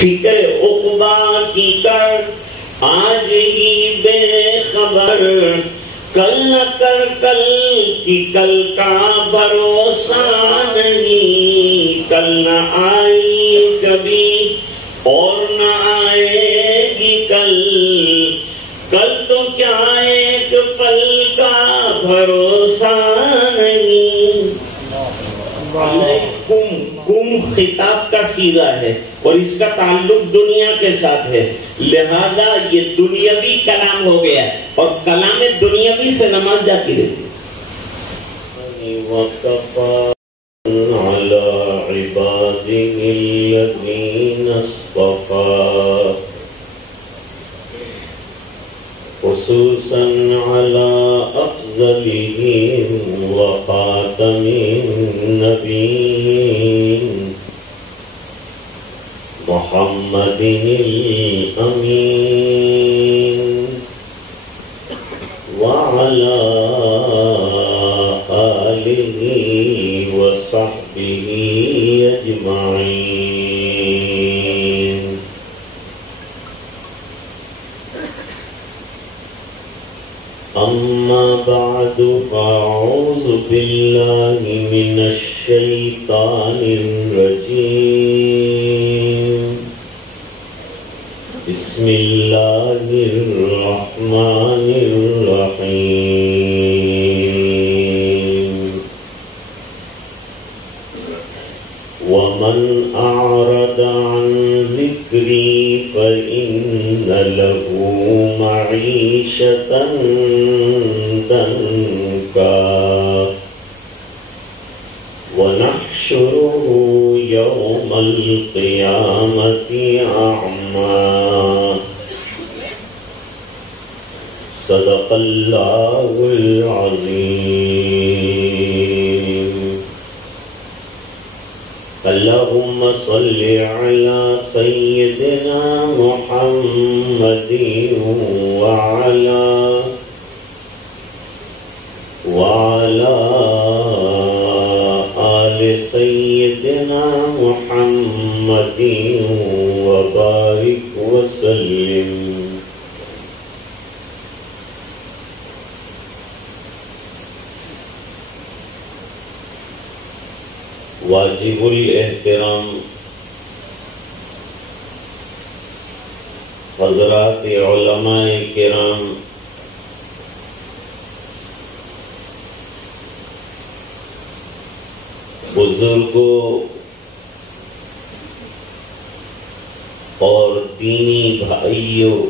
فکر عقبا کی کر آج ہی بے خبر، کل نہ کر کل کی کل کا بھروسہ نہیں، کل نہ آئی کبھی اور نہ آئے گی کل، کل تو کیا ایک پل کا بھروسہ نہیں۔ کم خطاب کا سیغہ ہے اور اس کا تعلق دنیا کے ساتھ ہے، لہذا یہ دنیاوی کلام ہو گیا اور کلام دنیاوی سے نماز جاتی رہتی۔ وَكَفَى عَلَى عِبَادِهِ الَّذِينَ اصْطَفَى خصوصاً عَلَى أَفْضَلِهِمْ وَخَاتَمِ النَّبِيِّينَ محمد الأمين وعلى آله وصحبه أجمعين۔ أما بعد فأعوذ بالله من الشيطان الرجيم، بسم الله الرحمن الرحيم۔ ومن أعرض عن ذكري فإن له معيشة ضنكا ونحشره يوم القيامة أعمى۔ صدق الله العظيم۔ اللهم صل على سيدنا محمد وعلى آل سيدنا محمد وبارك وسلم۔ واجب الاحترام حضرات علماء کرام، بزرگوں اور دینی بھائیوں،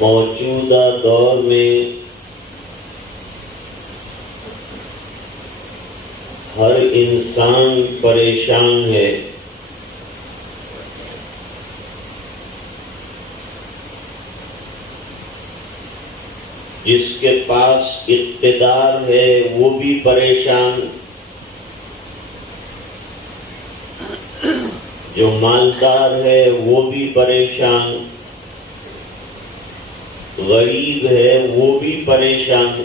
موجودہ دور میں ہر انسان پریشان ہے، جس کے پاس اقتدار ہے وہ بھی پریشان، جو مالدار ہے وہ بھی پریشان، غریب ہے وہ بھی پریشان۔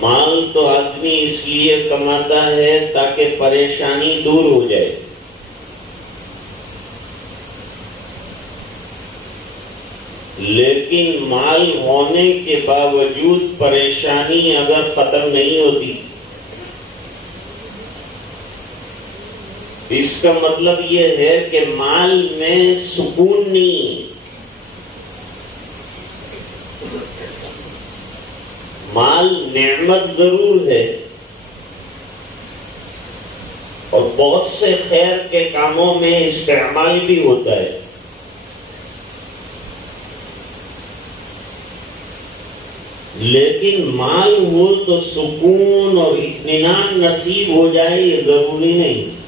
مال تو آدمی اس لیے کماتا ہے تاکہ پریشانی دور ہو جائے، لیکن مال ہونے کے باوجود پریشانی اگر ختم نہیں ہوتی، اس کا مطلب یہ ہے کہ مال میں سکون نہیں۔ مال نعمت ضرور ہے اور بہت سے خیر کے کاموں میں استعمال بھی ہوتا ہے، لیکن مال ہو تو سکون اور اطمینان نصیب ہو جائے یہ ضروری نہیں۔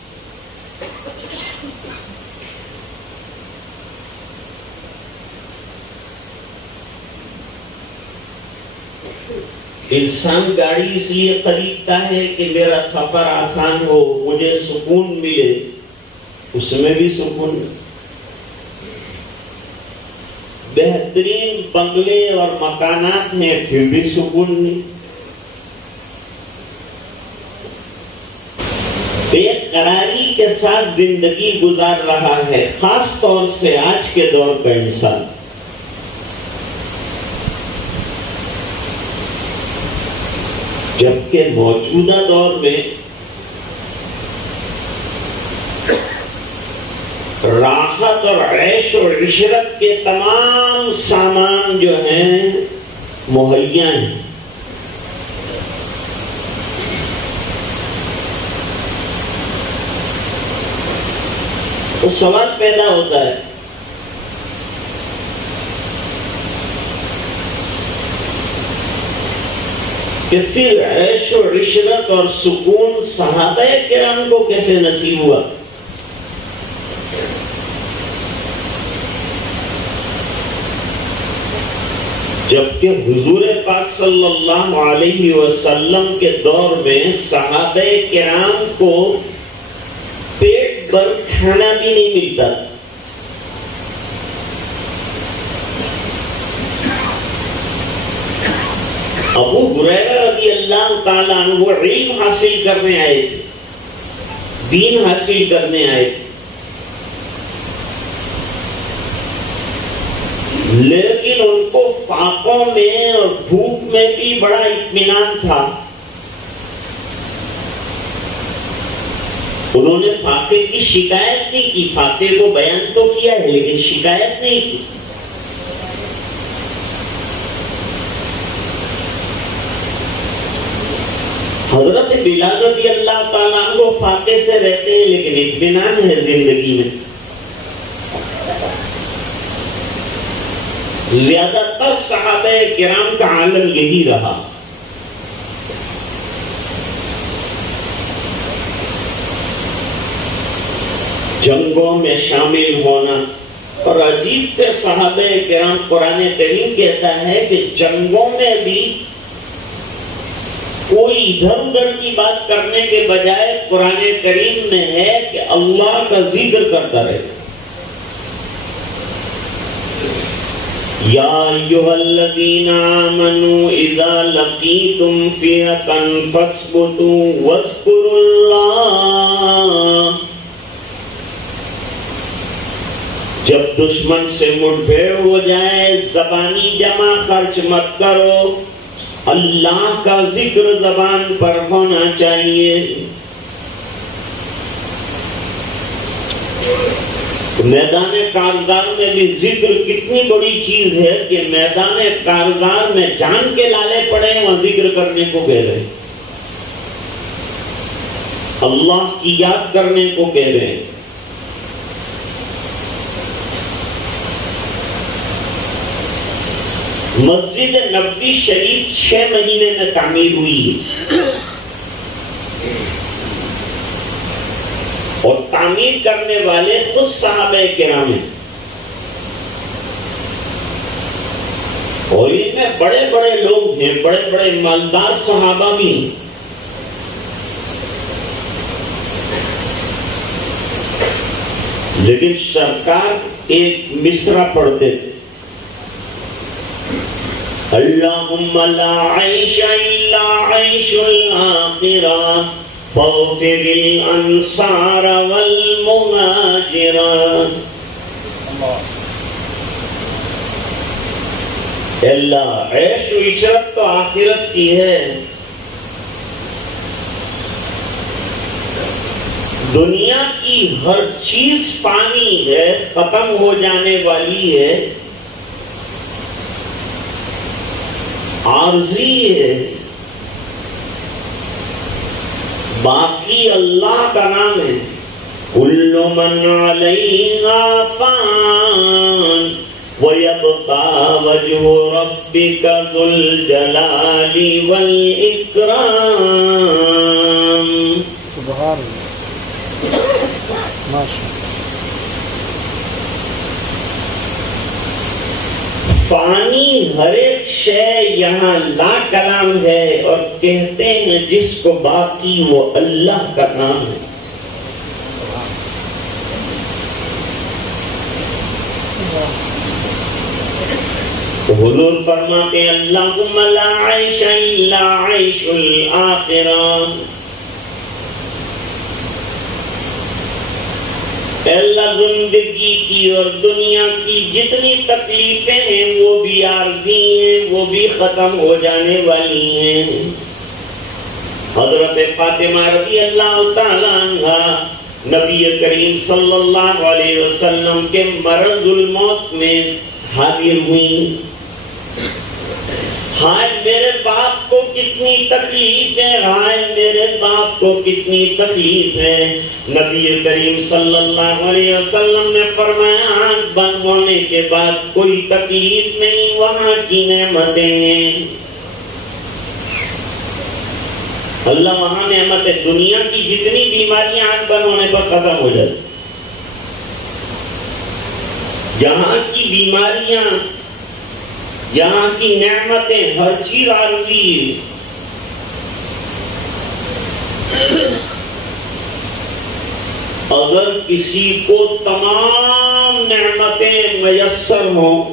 انسان گاڑی اس لیے خریدتا ہے کہ میرا سفر آسان ہو، مجھے سکون ملے، اس میں بھی سکون۔ بہترین بنگلے اور مکانات ہیں پھر بھی سکون نہیں. بے قراری کے ساتھ زندگی گزار رہا ہے، خاص طور سے آج کے دور کا انسان. جبکہ موجودہ دور میں راحت اور عیش و عشرت کے تمام سامان جو ہیں مہیا ہیں. تو سوال پیدا ہوتا ہے کہ پھر عیش و عشرت اور سکون صحابہ کرام کو کیسے نصیب ہوا؟ جبکہ حضور پاک صلی اللہ علیہ وسلم کے دور میں صحابہ کرام کو پیٹ بھر کھانا بھی نہیں ملتا. ابو ہریرہ رضی اللہ تعالیٰ عنہ علم حاصل کرنے آئے تھے، دین حاصل کرنے آئے تھے، لیکن ان کو فاقوں میں اور بھوک میں بھی بڑا اطمینان تھا. انہوں نے فاقے کی شکایت نہیں کی، فاقے کو بیان تو کیا ہے لیکن شکایت نہیں کی. حضرت بلال رضی اللہ تعالیٰ عنہ فاقے سے رہتے ہیں لیکن اطمینان ہے زندگی میں. زیادہ تر صحابہ کرام کا عالم یہی رہا. جنگوں میں شامل ہونا، اور عجیب سے صحابہ کرام، قرآن کریم کہتا ہے کہ جنگوں میں بھی کوئی ادھر ادھر کی بات کرنے کے بجائے قرآن کریم میں ہے کہ اللہ کا ذکر کرتا رہے. یا ایھا الذین آمنوا اذا لقیتم فئۃ فاثبتوا واذکروا اللہ. جب دشمن سے مٹ بھیڑ ہو جائے زبانی جمع خرچ مت کرو، اللہ کا ذکر زبان پر ہونا چاہیے. میدان کارزار میں بھی ذکر کتنی بڑی چیز ہے کہ میدان کارزار میں جان کے لالے پڑے وہاں ذکر کرنے کو کہہ رہے ہیں، اللہ کی یاد کرنے کو کہہ رہے ہیں. مسجد نبوی شریف 6 مہینے میں تعمیر ہوئی ہے، اور تعمیر کرنے والے خود صحابہ کرام ہیں، اور ان میں بڑے بڑے لوگ ہیں، بڑے بڑے مالدار صحابہ بھی ہیں. لیکن سرکار ایک مصرع پڑھتے تھے، اللہم لا عیش الا عیش الآخرہ فاغفر الانصار والمہاجر. اللہ، عیش و عشرت تو آخرت کی ہے، دنیا کی ہر چیز فانی ہے، ختم ہو جانے والی ہے، عارضی ہے. باقی اللہ کا نام ہے. کل من علیہا فان ویبقى وجہ ربک ذو الجلال والاکرام. سبحان اللہ، ماشاء. فانی ہر ایک شے یہاں لا کلام ہے، اور کہتے ہیں جس کو باقی وہ اللہ کا نام ہے. حضور فرماتے ہیں اللہم لا عیش الا عیش الآخرہ، اے اللہ زندگی کی اور دنیا کی جتنی تکلیفیں ہیں وہ بھی عارضی ہیں، وہ بھی ختم ہو جانے والی ہیں۔ حضرت فاطمہ رضی اللہ تعالی عنہا نبی کریم صلی اللہ علیہ وسلم کے مرض الموت میں حاضر ہوئی۔ ہائے میرے باپ کو کتنی تکلیف ہے، ہائے میرے باپ کو کتنی تکلیف ہے۔ نبی کریم صلی اللہ علیہ وسلم نے فرمایا آنکھ بند ہونے کے بعد کوئی تکلیف نہیں، وہاں کی نعمتیں ہیں۔ اللہ وہاں نعمت ہے، دنیا کی جتنی بیماریاں آنکھ بند ہونے پر ختم ہو جاتی، جہاں کی بیماریاں، یہاں کی نعمتیں، ہر چیز عارضی۔ اگر کسی کو تمام نعمتیں میسر ہوں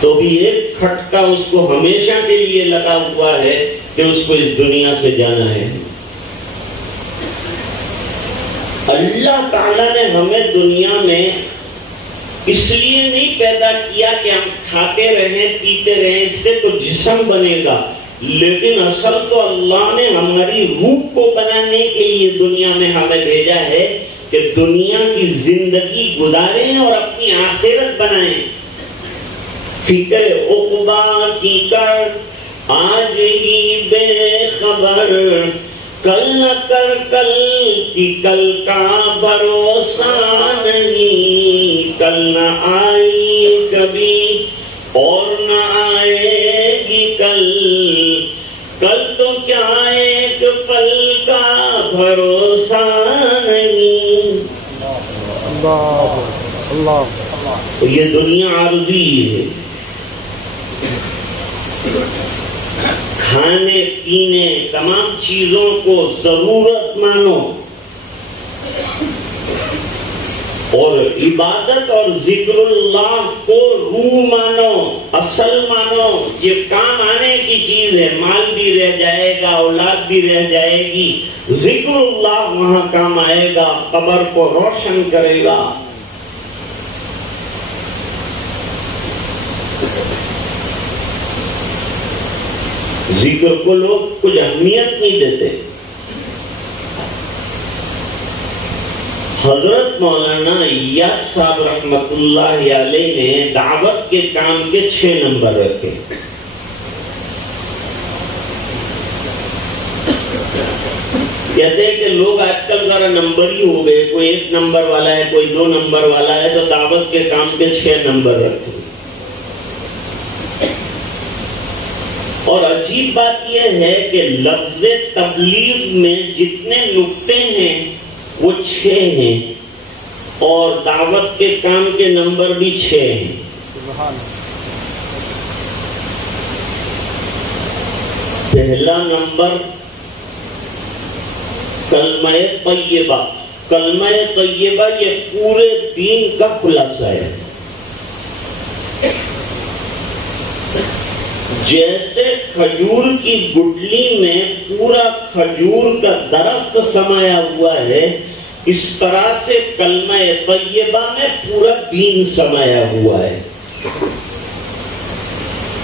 تو بھی ایک کھٹکا اس کو ہمیشہ کے لیے لگا ہوا ہے کہ اس کو اس دنیا سے جانا ہے۔ اللہ تعالیٰ نے ہمیں دنیا میں اس لیے نہیں پیدا کیا کہ ہم کھاتے رہیں پیتے رہیں، اس سے تو جسم بنے گا، لیکن اصل تو اللہ نے ہماری روح کو بنانے کے لیے دنیا میں ہمیں بھیجا ہے کہ دنیا کی زندگی گزاریں اور اپنی آخرت بنائیں۔ فکر عقبا کی کر آج ہی بے خبر، کل نہ کر کل کی کل کا بھروسہ نہیں، کل نہ آئی کبھی اور نہ آئے گی کل، کل تو کیا ایک پل کا بھروسہ نہیں۔ اللہ اللہ، یہ دنیا عارضی ہے، کھانے پینے تمام چیزوں کو ضرورت مانو اور عبادت اور ذکر اللہ کو روح مانو، اصل مانو۔ یہ کام آنے کی چیز ہے، مال بھی رہ جائے گا، اولاد بھی رہ جائے گی، ذکر اللہ وہاں کام آئے گا، قبر کو روشن کرے گا۔ ذکر کو لوگ کچھ اہمیت نہیں دیتے۔ حضرت مولانا الیاس صاحب رحمت اللہ علیہ نے دعوت کے کام کے 6 نمبر رکھے۔ کہتے ہیں کہ لوگ آج کل ذرا نمبر ہی ہو گئے، کوئی 1 نمبر والا ہے، کوئی 2 نمبر والا ہے، تو دعوت کے کام کے 6 نمبر رکھے۔ اور عجیب بات یہ ہے کہ لفظ تبلیغ میں جتنے نقطے ہیں وہ 6 ہیں اور دعوت کے کام کے نمبر بھی 6 ہیں۔ پہلا نمبر کلمہ طیبہ۔ کلمہ طیبہ یہ پورے دین کا خلاصہ ہے۔ جیسے کھجور کی گٹلی میں پورا کھجور کا درخت سمایا ہوا ہے، اس طرح سے کلمہ طیبہ میں پورا دین سمایا ہوا ہے۔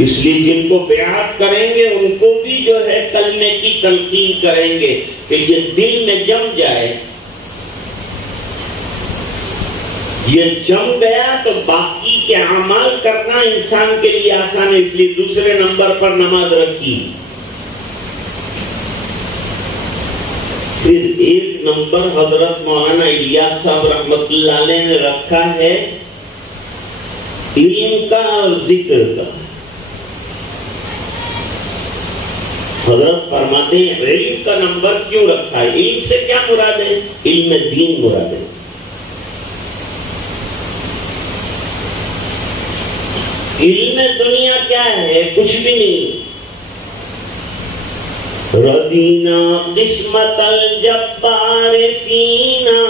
اس لیے جن کو بیعت کریں گے ان کو بھی جو ہے کلمے کی تلقین کریں گے کہ یہ دل میں جم جائے۔ یہ جم گیا تو باقی کے اعمال کرنا انسان کے لیے آسان ہے، اس لیے دوسرے نمبر پر نماز رکھی۔ پھر 1 نمبر حضرت مولانا الیاس صاحب رحمت اللہ علیہ نے رکھا ہے علم کا اور ذکر کا۔ حضرت فرماتے ہیں علم کا نمبر کیوں رکھا ہے؟ علم سے کیا مراد ہے؟ علم دین مراد ہے۔ علم دنیا کیا ہے؟ کچھ بھی نہیں۔ ردینا قسمت الجبار فینا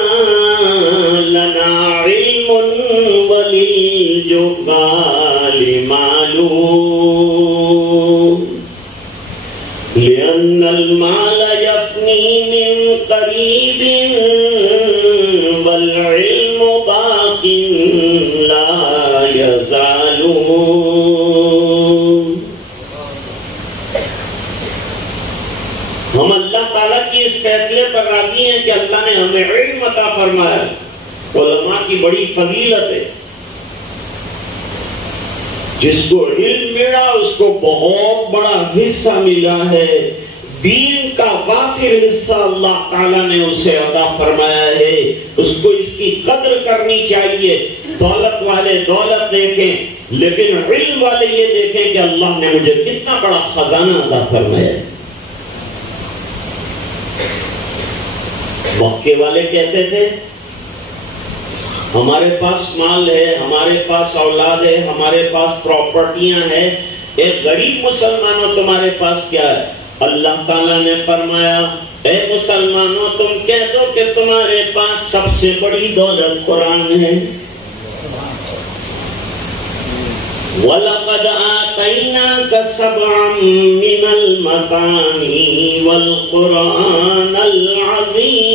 لنا علم وللجهال معلوم لأن المال يفني من قريب والعلم باق لا يزال. ہم اللہ تعالیٰ کی اس فیصلے پر راضی ہیں کہ اللہ نے ہمیں علم عطا فرمایا. علماء کی بڑی فضیلت ہے. جس کو علم ملا اس کو بہت بڑا حصہ ملا ہے. دین کا وافر حصہ اللہ تعالیٰ نے اسے عطا فرمایا ہے. اس کو اس کی قدر کرنی چاہیے. دولت والے دولت دیکھیں لیکن علم والے یہ دیکھیں کہ اللہ نے مجھے کتنا بڑا خزانہ عطا فرمایا ہے. مکے والے کہتے تھے ہمارے پاس مال ہے, ہمارے پاس اولاد ہے, ہمارے پاس پراپرٹیاں ہیں, ایک غریب مسلمانوں تمہارے پاس کیا ہے؟ اللہ تعالیٰ نے فرمایا اے مسلمانوں تم کہہ دو کہ تمہارے پاس سب سے بڑی دولت قرآن ہے. وَلَقَدْ آتَيْنَاكَ سَبْعًا مِّنَ الْمَثَانِي وَالْقُرْآنَ الْعَظِيمِ.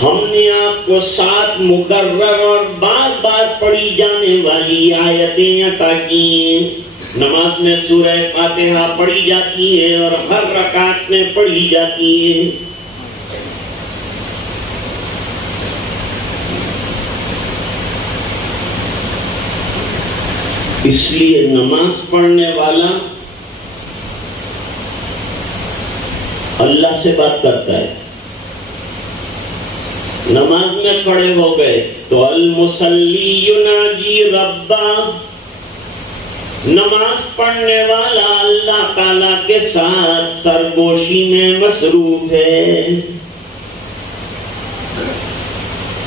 ہم نے آپ کو 7 مقرر اور بار بار پڑھی جانے والی آیتیں عطا کی ہیں. نماز میں سورہ فاتحہ پڑھی جاتی ہے اور ہر رکعت میں پڑھی جاتی ہے. اس لیے نماز پڑھنے والا اللہ سے بات کرتا ہے. نماز میں کھڑے ہو گئے تو المصلی یناجی ربا. نماز پڑھنے والا اللہ تعالی کے ساتھ سرگوشی میں مصروف ہے.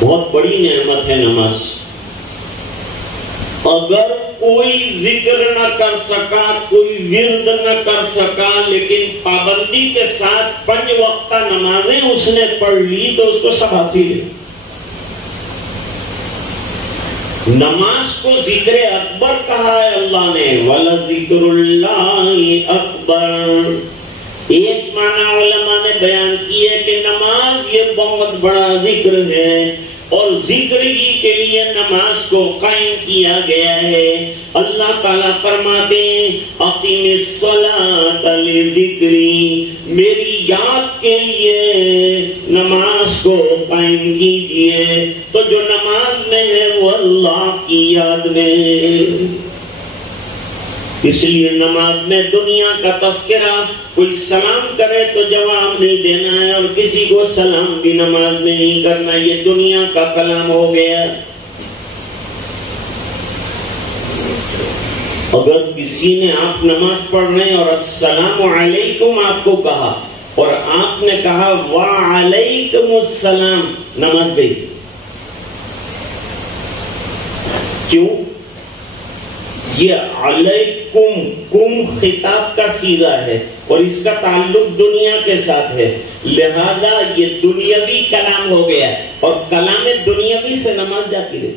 بہت بڑی نعمت ہے نماز. اگر کوئی ذکر نہ کر سکا, کوئی ورد نہ کر سکا, لیکن پابندی کے ساتھ 5 وقتہ نمازیں اس نے پڑھ لی تو اس کو سب حاصل ہے. نماز کو ذکر اکبر کہا ہے اللہ نے. وَلَذِكْرُ اللَّهِ أَكْبَرُ. ایک معنی علماء نے بیان کی ہے کہ نماز یہ بہت بڑا ذکر ہے اور ذکر ہی کے لیے نماز کو قائم کیا گیا ہے. اللہ تعالیٰ فرماتے ہیں اقیم الصلاۃ لذکری. میری یاد کے لیے نماز کو قائم کیجیے. تو جو نماز میں ہے وہ اللہ کی یاد میں ہے. اس لیے نماز میں دنیا کا تذکرہ, کوئی سلام کرے تو جواب نہیں دینا ہے اور کسی کو سلام بھی نماز میں نہیں کرنا. یہ دنیا کا کلام ہو گیا. اگر کسی نے آپ نماز پڑھ رہے ہیں اور السلام علیکم آپ کو کہا اور آپ نے کہا وعلیکم السلام, نماز گئی. کیوں؟ یہ علیکم کم خطاب کا صیغہ ہے اور اس کا تعلق دنیا کے ساتھ ہے. لہذا یہ دنیاوی کلام ہو گیا اور کلام دنیاوی سے نماز جاتی ہے.